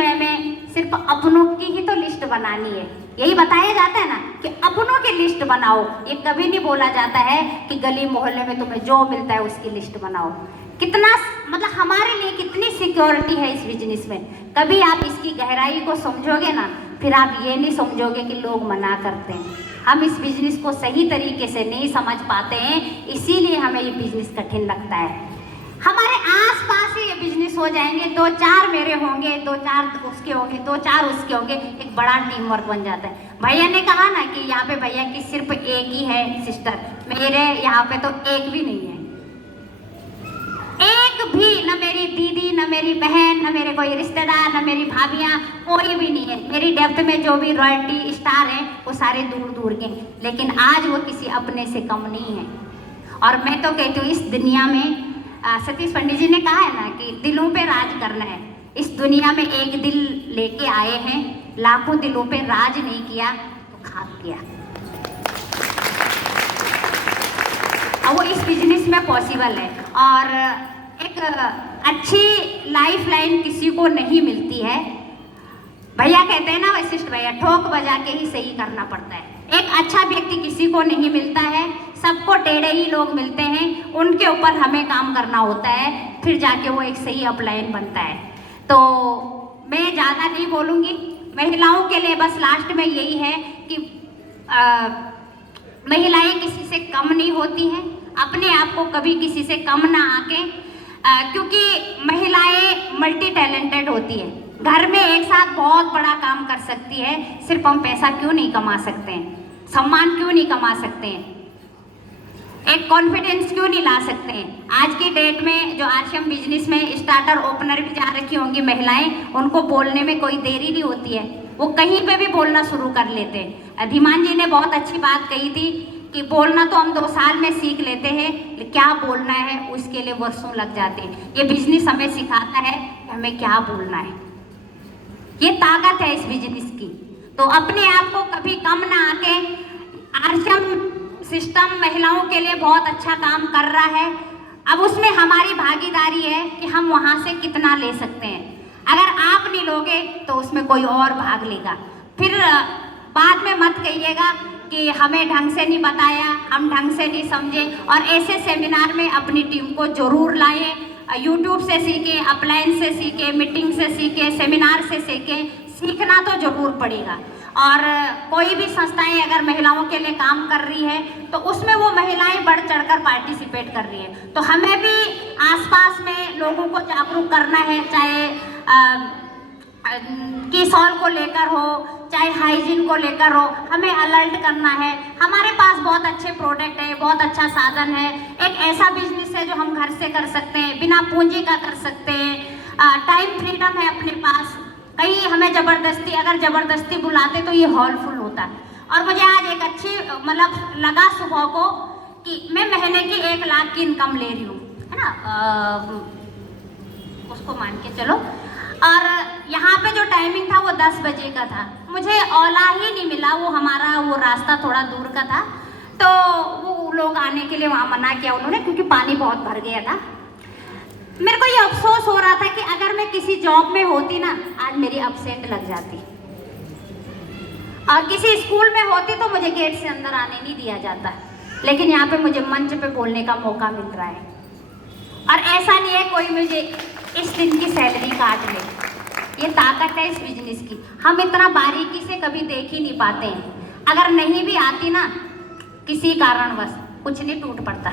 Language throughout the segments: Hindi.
में हमें सिर्फ अपनों की ही तो लिस्ट बनानी है। यही बताया जाता है ना कि अपनों की लिस्ट बनाओ। ये कभी नहीं बोला जाता है कि गली मोहल्ले में तुम्हें जो मिलता है उसकी लिस्ट बनाओ। कितना मतलब हमारे लिए कितनी सिक्योरिटी है इस बिजनेस में। कभी आप इसकी गहराई को समझोगे ना, फिर आप ये नहीं समझोगे कि लोग मना करते हैं। हम इस बिजनेस को सही तरीके से नहीं समझ पाते हैं, इसीलिए हमें ये बिजनेस कठिन लगता है। हमारे आसपास ही ये बिजनेस हो जाएंगे, 2-4 मेरे होंगे, 2-4 उसके होंगे, 2-4 उसके होंगे, एक बड़ा टीम वर्क बन जाता है। भैया ने कहा ना कि यहाँ पे भैया की सिर्फ एक ही है सिस्टर, मेरे यहाँ पे तो एक भी नहीं है। एक भी, न मेरी दीदी, न मेरी बहन, न मेरे कोई रिश्तेदार, न मेरी भाभियाँ, कोई भी नहीं है। मेरी डेप्थ में जो भी रॉयल्टी स्टार है वो सारे दूर दूर के, लेकिन आज वो किसी अपने से कम नहीं है। और मैं तो कहती हूँ इस दुनिया में सतीश पंडित जी ने कहा है ना कि दिलों पे राज करना है। इस दुनिया में एक दिल लेके आए हैं, लाखों दिलों पे राज नहीं किया तो खाक किया। और वो इस बिजनेस में पॉसिबल है। और एक अच्छी लाइफ लाइन किसी को नहीं मिलती है। भैया कहते हैं ना वशिष्ठ भैया, ठोक बजा के ही सही करना पड़ता है। एक अच्छा व्यक्ति किसी को नहीं मिलता है, सबको टेढ़े ही लोग मिलते हैं, उनके ऊपर हमें काम करना होता है, फिर जाके वो एक सही अपलाइन बनता है। तो मैं ज़्यादा नहीं बोलूँगी, महिलाओं के लिए बस लास्ट में यही है कि महिलाएं किसी से कम नहीं होती हैं, अपने आप को कभी किसी से कम ना आके, क्योंकि महिलाएं मल्टी टैलेंटेड होती हैं। घर में एक साथ बहुत बड़ा काम कर सकती है। सिर्फ हम पैसा क्यों नहीं कमा सकते हैं, सम्मान क्यों नहीं कमा सकते हैं, एक कॉन्फिडेंस क्यों नहीं ला सकते हैं। आज की डेट में जो आश्रम बिजनेस में स्टार्टर ओपनर भी जा रखी होंगी महिलाएं, उनको बोलने में कोई देरी नहीं होती है, वो कहीं पे भी बोलना शुरू कर लेते हैं। धीमान जी ने बहुत अच्छी बात कही थी कि बोलना तो हम 2 साल में सीख लेते हैं, क्या बोलना है उसके लिए वर्षों लग जाते हैं। ये बिजनेस हमें सिखाता है कि हमें क्या बोलना है। ये ताकत है इस बिजनेस की। तो अपने आप को कभी कम ना आके, आश्रम सिस्टम महिलाओं के लिए बहुत अच्छा काम कर रहा है। अब उसमें हमारी भागीदारी है कि हम वहाँ से कितना ले सकते हैं। अगर आप नहीं लोगे तो उसमें कोई और भाग लेगा। फिर बाद में मत कहिएगा कि हमें ढंग से नहीं बताया, हम ढंग से नहीं समझे। और ऐसे सेमिनार में अपनी टीम को जरूर लाएं। यूट्यूब से सीखें, अपलाइन से सीखें, मीटिंग से सीखें, सेमिनार से सीखें। सीखना तो जरूर पड़ेगा। और कोई भी संस्थाएं अगर महिलाओं के लिए काम कर रही है तो उसमें वो महिलाएं बढ़ चढ़कर पार्टिसिपेट कर रही है। तो हमें भी आसपास में लोगों को जागरूक करना है, चाहे किसॉल को लेकर हो, चाहे हाइजीन को लेकर हो, हमें अलर्ट करना है। हमारे पास बहुत अच्छे प्रोडक्ट है, बहुत अच्छा साधन है। एक ऐसा बिजनेस है जो हम घर से कर सकते हैं, बिना पूंजी का कर सकते हैं। टाइम फ्रीडम है अपने पास। कहीं हमें ज़बरदस्ती, अगर ज़बरदस्ती बुलाते तो ये हॉल फुल होता है। और मुझे आज एक अच्छी मतलब लगा सुबह को कि मैं महीने की 1 लाख की इनकम ले रही हूँ, है ना, उसको मान के चलो। और यहाँ पे जो टाइमिंग था वो 10 बजे का था। मुझे ओला ही नहीं मिला, वो हमारा वो रास्ता थोड़ा दूर का था, तो वो लोग आने के लिए वहाँ मना किया उन्होंने, क्योंकि पानी बहुत भर गया था। मेरे को ये अफसोस हो रहा था कि अगर मैं किसी जॉब में होती ना, आज मेरी अपसेंट लग जाती। और किसी स्कूल में होती तो मुझे गेट से अंदर आने नहीं दिया जाता, लेकिन यहाँ पे मुझे मंच पे बोलने का मौका मिल रहा है। और ऐसा नहीं है कोई मुझे इस दिन की सैलरी काट ले। ये ताकत है इस बिजनेस की। हम इतना बारीकी से कभी देख ही नहीं पाते हैं। अगर नहीं भी आती ना, किसी कारणवश कुछ नहीं टूट पड़ता।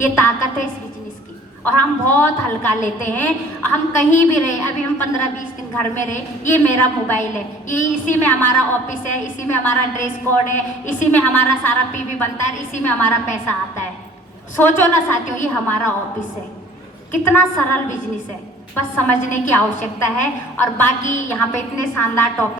ये ताकत है इस बिजनेस की। और हम बहुत हल्का लेते हैं। हम कहीं भी रहे, अभी हम 15-20 दिन घर में रहे, ये मेरा मोबाइल है, ये इसी में हमारा ऑफिस है, इसी में हमारा ड्रेस कोड है, इसी में हमारा सारा पीवी बनता है, इसी में हमारा पैसा आता है। सोचो ना साथियों, ये हमारा ऑफिस है। कितना सरल बिजनेस है, बस समझने की आवश्यकता है। और बाकी यहाँ पे इतने शानदार टॉपिक